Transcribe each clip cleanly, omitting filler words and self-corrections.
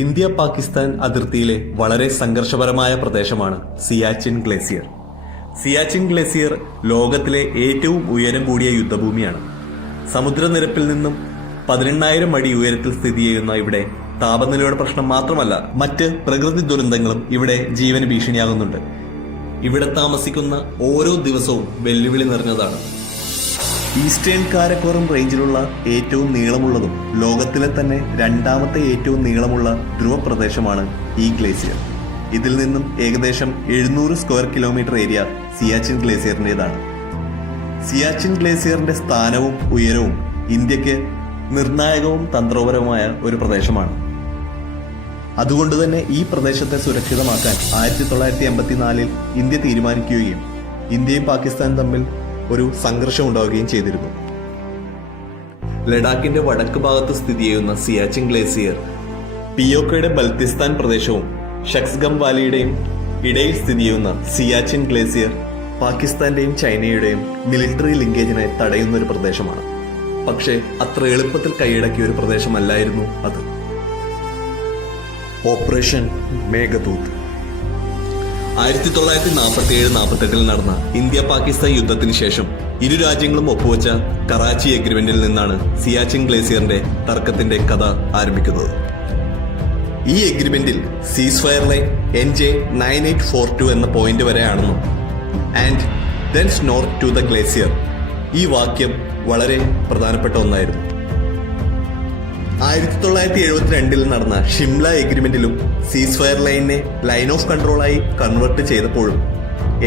India Pakistan അതിർത്തിയിലെ വളരെ സംഘർഷപരമായ പ്രദേശമാണ് സിയാച്ചിൻ ഗ്ലേസിയർ. സിയാച്ചിൻ ഗ്ലേസിയർ ലോകത്തിലെ ഏറ്റവും ഉയരം കൂടിയ യുദ്ധഭൂമിയാണ്. സമുദ്രനിരപ്പിൽ നിന്നും 18,000 അടി ഉയരത്തിൽ സ്ഥിതി ചെയ്യുന്ന ഇവിടെ താപനിലയുടെ പ്രശ്നം മാത്രമല്ല, മറ്റ് പ്രകൃതി ദുരന്തങ്ങളും ഇവിടെ ജീവന് ഭീഷണിയാകുന്നുണ്ട്. ഇവിടെ താമസിക്കുന്ന ഓരോ ദിവസവും വെല്ലുവിളി നിറഞ്ഞതാണ്. ഈസ്റ്റേൺ കാരക്കോറം റേഞ്ചിലുള്ള ഏറ്റവും നീളമുള്ളതും ലോകത്തിലെ തന്നെ രണ്ടാമത്തെ ഏറ്റവും നീളമുള്ള ധ്രുവ പ്രദേശമാണ് ഈ ഗ്ലേസിയർ. ഇതിൽ നിന്നും ഏകദേശം 700 സ്ക്വയർ കിലോമീറ്റർ ഏരിയ സിയാച്ചിൻ ഗ്ലേസിയറിൻ്റെതാണ്. സിയാച്ചിൻ ഗ്ലേസിയറിന്റെ സ്ഥാനവും ഉയരവും ഇന്ത്യക്ക് നിർണായകവും തന്ത്രപരവുമായ ഒരു പ്രദേശമാണ്. അതുകൊണ്ട് തന്നെ ഈ പ്രദേശത്തെ സുരക്ഷിതമാക്കാൻ 1984 ഇന്ത്യ തീരുമാനിക്കുകയും ഇന്ത്യയും പാകിസ്ഥാനും തമ്മിൽ ഒരു സംഘർഷം ഉണ്ടാവുകയും ചെയ്തിരുന്നു. ലഡാക്കിന്റെ വടക്ക് ഭാഗത്ത് സ്ഥിതി ചെയ്യുന്ന സിയാച്ചിൻ ഗ്ലേസിയർ പിയോക്കയുടെ ബൽത്തിസ്ഥാൻ പ്രദേശവും ഷക്സ്ഗം വാലിയുടെയും ഇടയിൽ സ്ഥിതി ചെയ്യുന്ന സിയാച്ചിൻ ഗ്ലേസിയർ പാകിസ്ഥാന്റെയും ചൈനയുടെയും മിലിറ്ററി ലിങ്കേജിനെ തടയുന്ന ഒരു പ്രദേശമാണ്. പക്ഷേ അത്ര എളുപ്പത്തിൽ കൈയടക്കിയ ഒരു പ്രദേശമല്ലായിരുന്നു അത്. ഓപ്പറേഷൻ മേഘദൂത് 1947-48 നടന്ന ഇന്ത്യ പാകിസ്ഥാൻ യുദ്ധത്തിന് ശേഷം ഇരു രാജ്യങ്ങളും ഒപ്പുവെച്ച കറാച്ചി എഗ്രിമെന്റിൽ നിന്നാണ് സിയാച്ചിൻ ഗ്ലേസിയറിന്റെ തർക്കത്തിന്റെ കഥ ആരംഭിക്കുന്നത്. ഈ എഗ്രിമെന്റിൽ സീസ് ഫയർ ലൈൻ NJ 9842 എന്ന പോയിന്റ് വരെയാണെന്നും and thence north to the glacier, ഈ വാക്യം വളരെ പ്രധാനപ്പെട്ട ഒന്നായിരുന്നു. 1972 നടന്ന ഷിംല എഗ്രിമെന്റിലും സീസ് ഫയർ ലൈനിനെ ലൈൻ ഓഫ് കൺട്രോളായി കൺവേർട്ട് ചെയ്തപ്പോഴും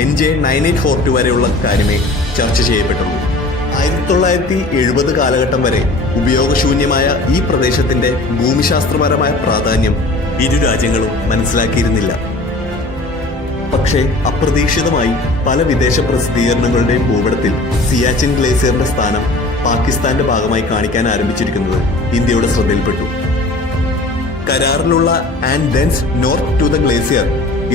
NJ 9842 വരെയുള്ള കാര്യമേ ചർച്ച ചെയ്യപ്പെട്ടുള്ളൂ. 1970 കാലഘട്ടം വരെ ഉപയോഗശൂന്യമായ ഈ പ്രദേശത്തിന്റെ ഭൂമിശാസ്ത്രപരമായ പ്രാധാന്യം ഇരു രാജ്യങ്ങളും മനസ്സിലാക്കിയിരുന്നില്ല. പക്ഷേ അപ്രതീക്ഷിതമായി പല വിദേശ പ്രസിദ്ധീകരണങ്ങളുടെയും ഭൂപടത്തിൽ സിയാച്ചിൻ ഗ്ലേസിയറിന്റെ സ്ഥാനം പാകിസ്ഥാന്റെ ഭാഗമായി കാണിക്കാൻ ആരംഭിച്ചിരിക്കുന്നത് ഇന്ത്യയുടെ ശ്രദ്ധയിൽപ്പെട്ടു. കരാറിലുള്ള and thence north to the glacier,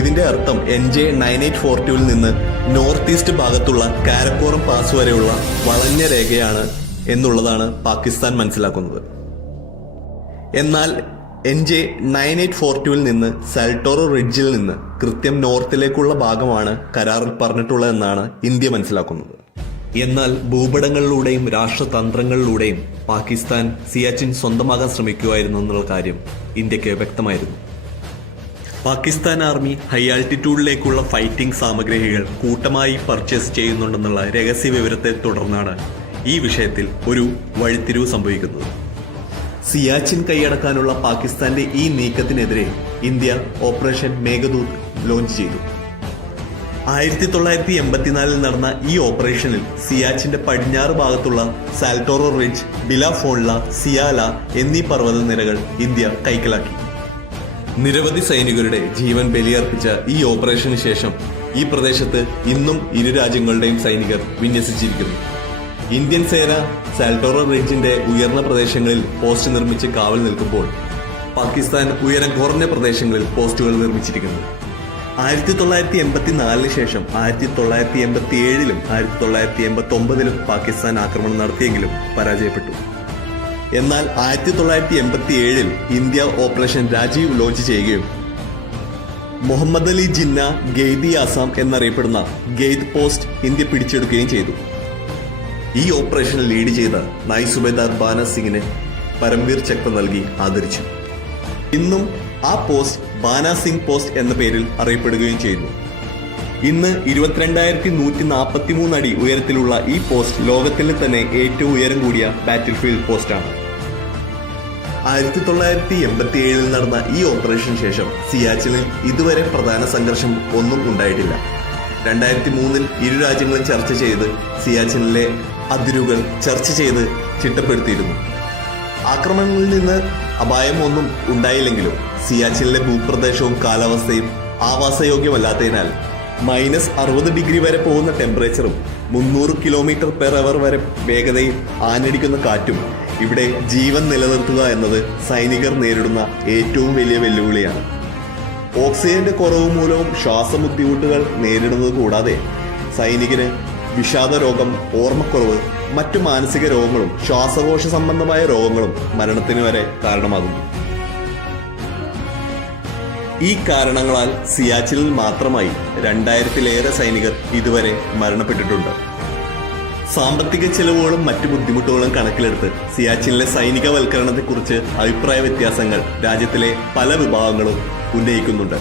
ഇതിന്റെ അർത്ഥം NJ 9842 നിന്ന് നോർത്ത് ഈസ്റ്റ് ഭാഗത്തുള്ള കാരക്കോറം പാസ് വരെയുള്ള വളഞ്ഞ രേഖയാണ് എന്നുള്ളതാണ് പാകിസ്ഥാൻ മനസ്സിലാക്കുന്നത്. എന്നാൽ NJ 9842 നിന്ന് സാൽട്ടോറോ റിഡ്ജിൽ നിന്ന് കൃത്യം നോർത്തിലേക്കുള്ള ഭാഗമാണ് കരാറിൽ പറഞ്ഞിട്ടുള്ളതെന്നാണ് ഇന്ത്യ മനസ്സിലാക്കുന്നത്. എന്നാൽ ഭൂപടങ്ങളിലൂടെയും രാഷ്ട്രതന്ത്രങ്ങളിലൂടെയും പാകിസ്ഥാൻ സിയാച്ചിൻ സ്വന്തമാകാൻ ശ്രമിക്കുമായിരുന്നു എന്നുള്ള കാര്യം ഇന്ത്യക്ക് വ്യക്തമായിരുന്നു. പാകിസ്ഥാൻ ആർമി ഹൈ ആൾട്ടിറ്റ്യൂഡിലേക്കുള്ള ഫൈറ്റിംഗ് സാമഗ്രികൾ കൂട്ടമായി പർച്ചേസ് ചെയ്യുന്നുണ്ടെന്നുള്ള രഹസ്യ വിവരത്തെ തുടർന്നാണ് ഈ വിഷയത്തിൽ ഒരു വഴിത്തിരിവ് സംഭവിക്കുന്നത്. സിയാച്ചിൻ കൈയടക്കാനുള്ള പാകിസ്ഥാന്റെ ഈ നീക്കത്തിനെതിരെ ഇന്ത്യ ഓപ്പറേഷൻ മേഘദൂത് ലോഞ്ച് ചെയ്തു. 1984 നടന്ന ഈ ഓപ്പറേഷനിൽ സിയാച്ചിന്റെ പടിഞ്ഞാറ് ഭാഗത്തുള്ള സാൽട്ടോറോ റിഡ്ജ്, ബിലാഫോൺല, സിയാല എന്നീ പർവ്വതനിരകൾ ഇന്ത്യ കൈക്കലാക്കി. നിരവധി സൈനികരുടെ ജീവൻ ബലിയർപ്പിച്ച ഈ ഓപ്പറേഷന് ശേഷം ഈ പ്രദേശത്ത് ഇന്നും ഇരു രാജ്യങ്ങളുടെയും സൈനികർ വിന്യസിച്ചിരിക്കുന്നു. ഇന്ത്യൻ സേന സാൽട്ടോറോ റിഡ്ജിന്റെ ഉയർന്ന പ്രദേശങ്ങളിൽ പോസ്റ്റ് നിർമ്മിച്ച് കാവൽ നിൽക്കുമ്പോൾ പാകിസ്ഥാൻ ഉയരം കുറഞ്ഞ പ്രദേശങ്ങളിൽ പോസ്റ്റുകൾ നിർമ്മിച്ചിരിക്കുന്നു. 1984 ശേഷം 1987-ലും 1989-ലും പാകിസ്ഥാൻ ആക്രമണം നടത്തിയെങ്കിലും പരാജയപ്പെട്ടു. എന്നാൽ 1987-ൽ ഇന്ത്യ ഓപ്പറേഷൻ രാജീവ് ലോഞ്ച് ചെയ്യുകയും മുഹമ്മദ് അലി ജിന്ന ഗെയ്ദി ആസാം എന്നറിയപ്പെടുന്ന ഗെയ്ദ് പോസ്റ്റ് ഇന്ത്യ പിടിച്ചെടുക്കുകയും ചെയ്തു. ഈ ഓപ്പറേഷൻ ലീഡ് ചെയ്ത നായിക് സുബേദാർ ബാന സിംഗിന് പരംവീർ ചക്ര നൽകി ആദരിച്ചു. ഇന്നും ആ പോസ്റ്റ് ബാന സിംഗ് പോസ്റ്റ് എന്ന പേരിൽ അറിയപ്പെടുകയും ചെയ്യുന്നു. ഇന്ന് 22,143 അടി ഉയരത്തിലുള്ള ഈ പോസ്റ്റ് ലോകത്തിലെ തന്നെ ഏറ്റവും ഉയരം കൂടിയ ബാറ്റിൽ ഫീൽഡ് പോസ്റ്റാണ്. 1987 നടന്ന ഈ ഓപ്പറേഷന് ശേഷം സിയാച്ചിനിൽ ഇതുവരെ പ്രധാന സംഘർഷം ഒന്നും ഉണ്ടായിട്ടില്ല. 2003 ഇരു രാജ്യങ്ങളും ചർച്ച ചെയ്ത് സിയാച്ചിനിലെ അതിരുകൾ ചർച്ച ചെയ്ത് ചിട്ടപ്പെടുത്തിയിരുന്നു. ആക്രമണങ്ങളിൽ നിന്ന് അപായമൊന്നും ഉണ്ടായില്ലെങ്കിലും സിയാച്ചിനിലെ ഭൂപ്രദേശവും കാലാവസ്ഥയും ആവാസയോഗ്യമല്ലാത്തതിനാൽ -60 വരെ പോകുന്ന ടെമ്പറേച്ചറും 300 km/h വരെ വേഗതയിൽ ആഞ്ഞടിക്കുന്ന കാറ്റും ഇവിടെ ജീവൻ നിലനിർത്തുക എന്നത് സൈനികർ നേരിടുന്ന ഏറ്റവും വലിയ വെല്ലുവിളിയാണ്. ഓക്സിജന്റെ കുറവ് മൂലവും ശ്വാസബുദ്ധിമുട്ടുകൾ നേരിടുന്നത് കൂടാതെ സൈനികന് വിഷാദരോഗം, ഓർമ്മക്കുറവ്, മറ്റു മാനസിക രോഗങ്ങളും ശ്വാസകോശ സംബന്ധമായ രോഗങ്ങളും മരണത്തിന് വരെ കാരണമാകുന്നു. ഈ കാരണങ്ങളാൽ സിയാച്ചിനിൽ മാത്രമായി 2000-ലേറെ സൈനികർ ഇതുവരെ മരണപ്പെട്ടിട്ടുണ്ട്. സാമ്പത്തിക ചെലവുകളും മറ്റു ബുദ്ധിമുട്ടുകളും കണക്കിലെടുത്ത് സിയാച്ചിനിലെ സൈനികവൽക്കരണത്തെക്കുറിച്ച് അഭിപ്രായ വ്യത്യാസങ്ങൾ രാജ്യത്തിലെ പല വിഭാഗങ്ങളും ഉന്നയിക്കുന്നുണ്ട്.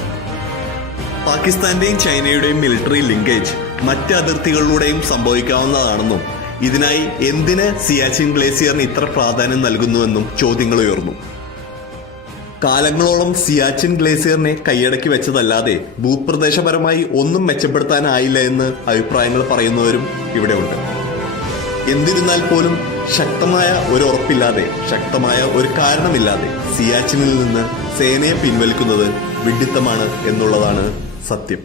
പാകിസ്ഥാന്റെയും ചൈനയുടെയും മിലിറ്ററി ലിങ്കേജ് മറ്റ് അതിർത്തികളിലൂടെയും സംഭവിക്കാവുന്നതാണെന്നും ഇതിനായി എന്തിന് സിയാച്ചിൻ ഗ്ലേസിയറിന് ഇത്ര പ്രാധാന്യം നൽകുന്നുവെന്നും ചോദ്യങ്ങൾ ഉയർന്നു. കാലങ്ങളോളം സിയാച്ചിൻ ഗ്ലേസിയറിനെ കൈയടക്കി വെച്ചതല്ലാതെ ഭൂപ്രദേശപരമായി ഒന്നും മെച്ചപ്പെടുത്താനായില്ല എന്ന് അഭിപ്രായങ്ങൾ പറയുന്നവരും ഇവിടെയുണ്ട്. എന്നിരുന്നാൽ പോലും ശക്തമായ ഒരു ഉറപ്പില്ലാതെ, ശക്തമായ ഒരു കാരണമില്ലാതെ സിയാച്ചിനിൽ നിന്ന് സേനയെ പിൻവലിക്കുന്നത് വിഡ്ഢിത്തമാണ് എന്നുള്ളതാണ് സത്യം.